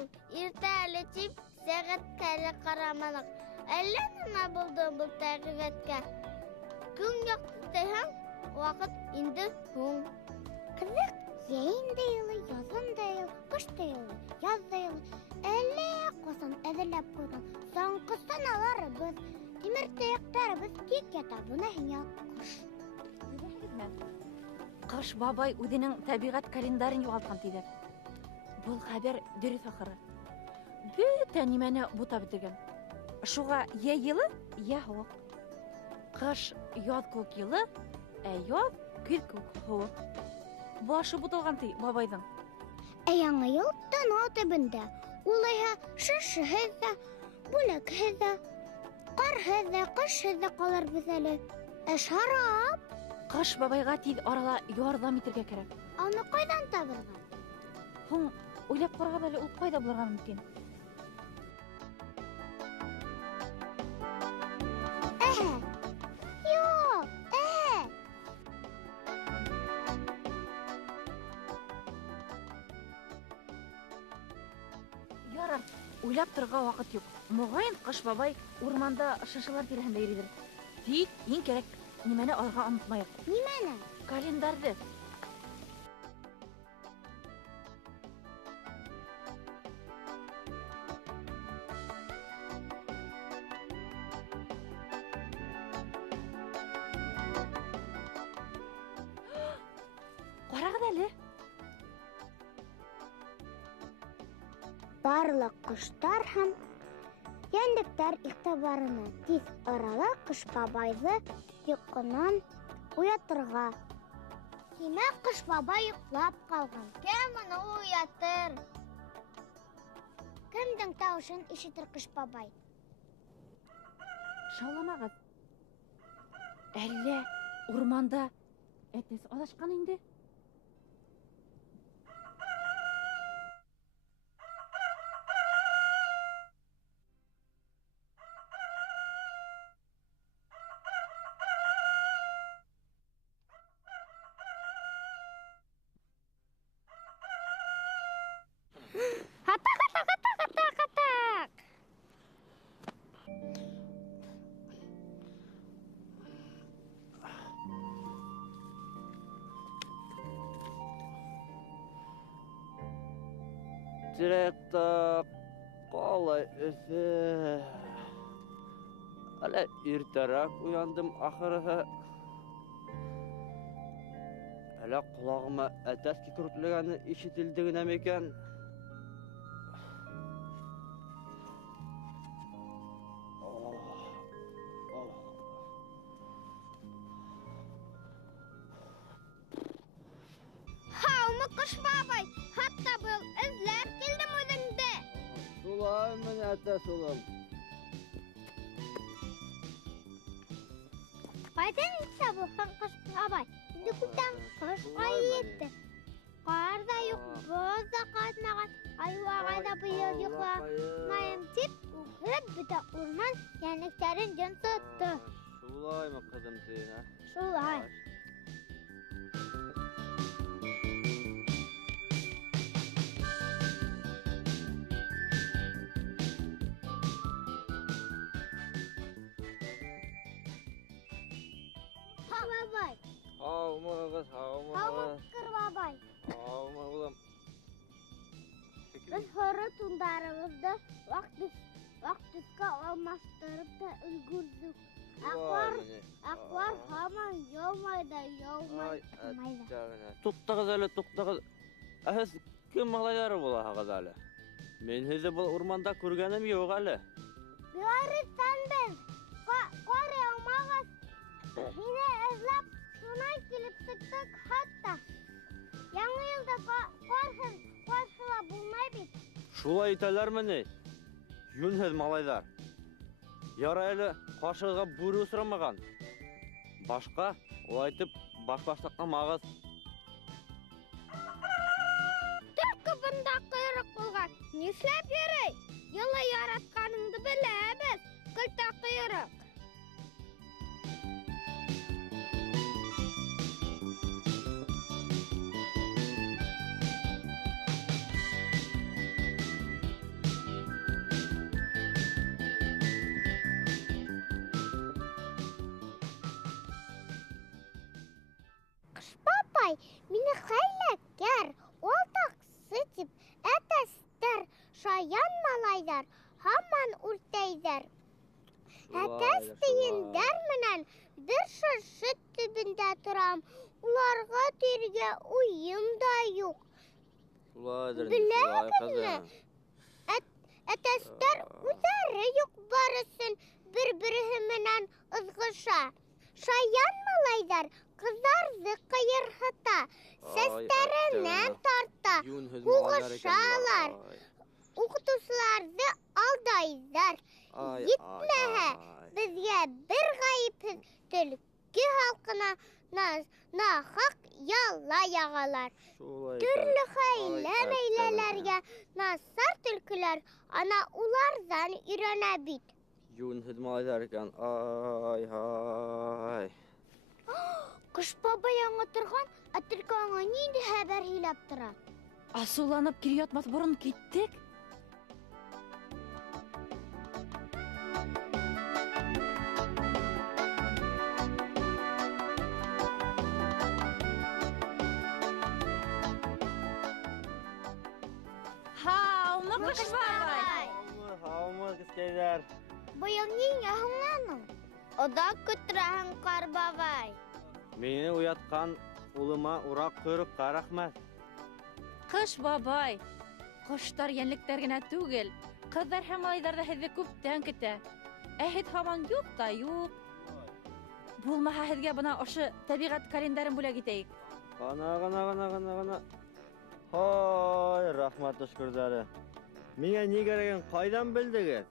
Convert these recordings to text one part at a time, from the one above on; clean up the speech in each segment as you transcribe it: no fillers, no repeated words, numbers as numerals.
ул. Иртәле тип сәгатькә караманык. Әллә нема булды бу тәгъбәткә? Күн яктысы һәм вакыт инде һуң. Кызык, йәйен дә йылы, язын да йылы, кыш та йылы, яз да йылы. Әллә касан әҙерләп ҡуйған саңғы саналарыбыҙ, тимер таяҡтарыбыҙ тик ята. Бына һиңә ҡыш. Ҡыш бабай үҙенең тәбиғәт календарен юғалтҡан тиҙәр. Был хәбәр дөрөҫ ахыры. Бөтә нимәне бута бөтөгән. Шуға йә йылы, йә һыуыҡ. Ҡыш яҙ кеүек йылы, ә яҙ көҙ кеүек һыуыҡ. Башы буталған ти бабайҙың. Ә яңы йыл танау төбөндә. Улайһа шешһеҙ ҙә, бүләкһеҙ ҙә, ҡарһыҙ ҙа, ҡышһыҙ ҙа ҡалырбыҙ әле. Ә шарап? Ҡыш бабайға тиҙ арала ярҙам итергә кәрәк. Аны ҡайҙан табырға? Һуң, уйлап ҡарағыҙ әле, ул ҡайҙа булырға мөмкин? Юҡ, Ярар, уйлап торға ваҡыт юҡ. Моғайын, ҡыш бабай урманда шышылар тирәһендә йөрөйҙөр. Тик иң кәрәк нимәне алырға онотмайыҡ. Нимәне? Календарды. Ҡарағыҙ әле. Барлыҡ ҡоштар һәм йәнлектәр иғтибарына тиҙ арала ҡыш бабайҙы йоҡонан уятырға. Тимәк, ҡыш бабай йоҡлап ҡалған. Кем уны уятыр? Кемдең тауышын ишетер ҡыш бабай? Шауламағыҙ. Әллә урманда әтәс аҙашҡан инде? Атак! Тирәктә ҡалай эҫе. Әле иртәрәк уяндым, ахырыһы. Әле ҡолағыма әтәс кикрүтләгәне ишетелде генә микән? Һаумы, ҡыш бабай! Хатта был эҙләп килдем үҙеңде. Шулай менә әтәс улым. Ҡайҙан итсә булһын ҡыш бабай? Инде күптән ҡышҡа етте. Ҡар ҙа юҡ, боҙ ҙа ҡатмаған. Айвағайҙа быйыл йоҡламайым тип, үһеп бөтә урман йәнлектәрен йонсотто. Шулаймы, ҡыҙым, тиһә? Шулай. Бабай, Һаумыгыз, һаумыгыз. Ҡыр бабай. Һаумы улым. Без һоро тундарыбыҙҙы ваҡ-төҫкә алмаштырып та өлгөрҙөк. Аҡлар һаман яумай да яумай да. Туҡтағыҙ әле, туҡтағыҙ. Ә һеҙ кем малайҙары булаһығыҙ әле? Мин һеҙҙе был урманда күргәнем юҡ әле. Белорустанбыҙ. Ҡар яумағас, һине эҙләп шунан килеп сыҡтык. Хатта яңы йылда ҡарһыҙ ҡаршылап булмай бит. Шулай итәләрме ни? Йүнһеҙ малайҙар. Ярай әле ҡаршыға бүре осрамаған. Башҡа, улай итеп, баш-баштаҡламағыҙ. Төлкө бында ҡойроҡ булған. Нишләп йөрөй? Йылы яратҡаныңды беләбеҙ. Көлтә ҡойроҡ. бабай, мине хәйләкәр, алтаксы тип әтәстәр, шаян малайдар, һаман үртәйдәр. Әтәс тиендәр менән бер шыршы төбендә торам, уларга тиргә уем да юк. Беләгезме? Әтәстәр үзләре юк барысын бер-бере менән ызгыша. Шаян малайдар кызларны кыерһыта, сәстәреннән тарта, һугышалар, укытучыларны алдайдар. Етмәһә, безгә бер гаепһез төлке халкына нахак ялла ягалар. Төрле хәйлә-мәйләләргә насар төлкеләр, ана улардан өйрәнә бит. Юнһыз малайдар икән. Ай. Кыш бабай аңа торган, ә төлке аңа нинди хәбәр һөйләп тора? Асуланып кире ятмас борын киттек. Һаумы, Кыш бабай. Һаумы, кискәйләр. Быел нигә һуңланың? Ода көттерәһең, Кар бабай. Мине уяткан улыма урак койрыкка рәхмәт. Кыш бабай. Коштар йәнлектәр генә түгел, кызлар һәм малайдар да һеҙҙе күптән көтә. Ә һеҙ һаман юк та юк. Булмаһа һеҙгә бына ошо тәбиғәт календарын бүләк итәйек. Гана. Һай, рәхмәт төшкүрҙәре. Миңә ни кәрәген ҡайҙан белдегеҙ?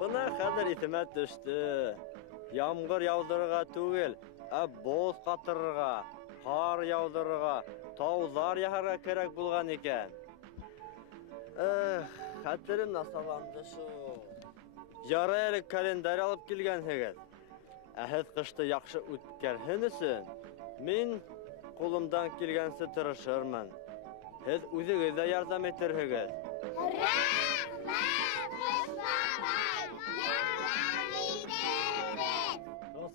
Бына хәзер исемә төште. Ямгыр яудырырга түгел, ә боз катырырга, кар яудырырга, таулар яһарга кирәк булган икән. Хәтерем насаланды шул. Ярый әле календарь алып килгәнһегез. Ә һез кышты яхшы үткәрһен өчен мин кулымдан килгәнчә тырышырмын. Һез үзегез дә ярдәм итерһегез.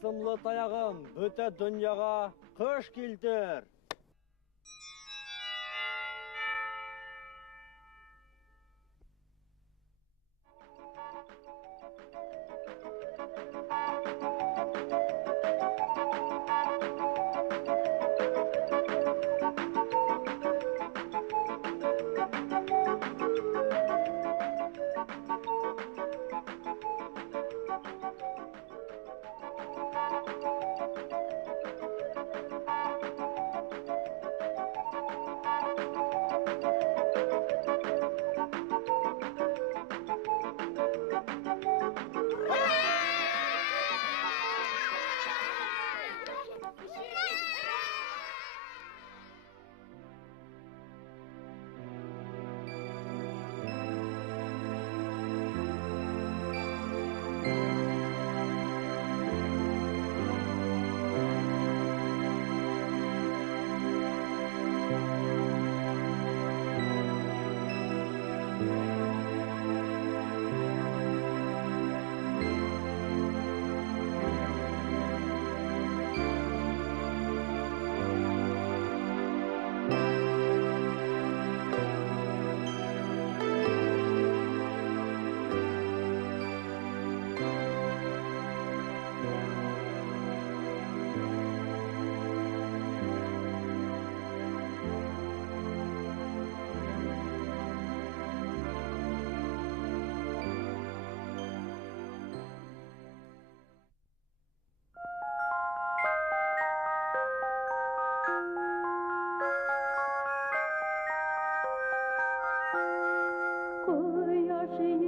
Тылсымлы таягым, бөтә дөньяга кыш килтер. нашей